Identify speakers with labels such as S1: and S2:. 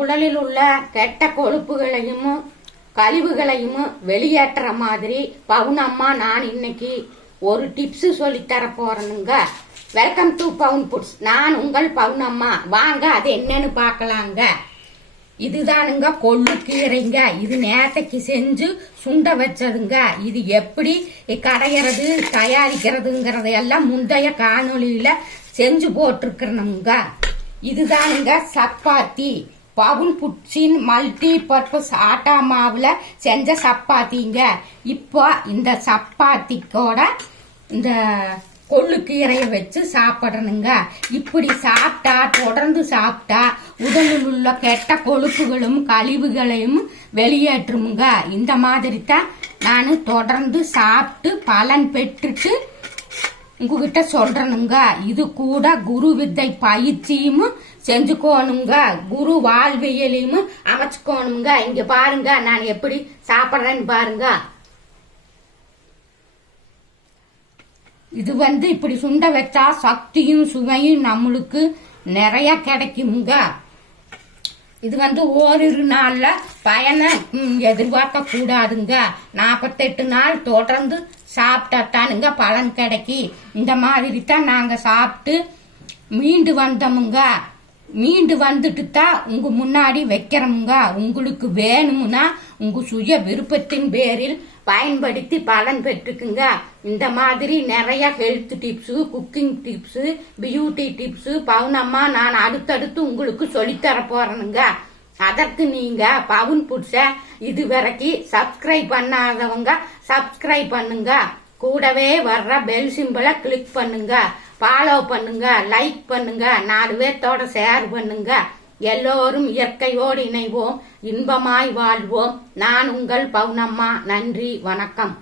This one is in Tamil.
S1: உடலில் உள்ள கெட்ட கொழுப்புகளையும் கழிவுகளையும் வெளியேற்றுற மாதிரி பவுனம்மா நான் இன்னைக்கு ஒரு டிப்ஸு சொல்லித்தர போறேனுங்க. வெல்கம் டு பவுன் புட்ஸ் நான் உங்கள் பவுனம்மா வாங்க அது என்னன்னு பார்க்கலாங்க. இதுதானுங்க கொள்ளு கீரைங்க. இது நேத்தைக்கு செஞ்சு சுண்ட வச்சதுங்க. இது எப்படி கடையிறது தயாரிக்கிறதுங்கிறது எல்லாம் முந்தைய காணொலியில் செஞ்சு போட்டிருக்கிறனுங்க. இதுதானுங்க சப்பாத்தி. பவுன் புட்சின் மல்டி பர்பஸ் ஆட்டா மாவுல செஞ்ச சப்பாத்திங்க. இப்போ இந்த சப்பாத்திக்கோட இந்த கொள்ளுக்கீரையை வச்சு சாப்பிடணுங்க. இப்படி சாப்பிட்டா தொடர்ந்து சாப்பிட்டா உடலில் உள்ள கெட்ட கொழுப்புகளும் கழிவுகளையும் வெளியேற்றுமுங்க. இந்த மாதிரி தான் நான் தொடர்ந்து சாப்பிட்டு பலன் பெற்றுட்டு உங்ககிட்ட சொல்றனுங்க. இது கூட குரு வித்தை பயிற்சியும் செஞ்சுக்கோணுங்க குரு வாழ்வியலையும் அமைச்சுக்கோணுங்க இங்க பாருங்க நான் எப்படி சாப்பிட்றேன்னு பாருங்க. இது வந்து இப்படி சுண்ட வச்சா சக்தியும் சுவையும் நம்மளுக்கு நிறைய கிடைக்குங்க இது வந்து ஓரிரு நாள்ல பயனை எதிர்பார்க்க கூடாதுங்க நாற்பத்தெட்டு நாள் தொடர்ந்து சாப்பிட்டானுங்க பலன் கிடைக்கி. இந்த மாதிரி தான் நாங்க சாப்பிட்டு மீண்டு வந்தோமுங்க. மீண்டு வந்துட்டு தான் உங்க முன்னாடி வைக்கிறோமுங்க. உங்களுக்கு வேணும்னா உங்க சுய விருப்பத்தின் பேரில் பயன்படுத்தி பலன் பெற்றுக்குங்க. இந்த மாதிரி நிறைய health tips cooking tips beauty tips Pounamma நான் அடுத்தடுத்து உங்களுக்கு சொல்லித்தர போறேனுங்க. அதற்கு நீங்க பவுன் புட்ஸ இது வரைக்கும் சப்ஸ்கிரைப் பண்ணாதவங்க சப்ஸ்கிரைப் பண்ணுங்க. கூடவே வர்ற பெல் சிம்பிளை கிளிக் பண்ணுங்க. ஃபாலோ பண்ணுங்க. லைக் பண்ணுங்க. நாலு பேர்த்தோட ஷேர் பண்ணுங்க. எல்லோரும் இயற்கையோடு இணைவோம். இன்பமாய் வாழ்வோம். நான் உங்கள் பவுனம்மா. நன்றி. வணக்கம்.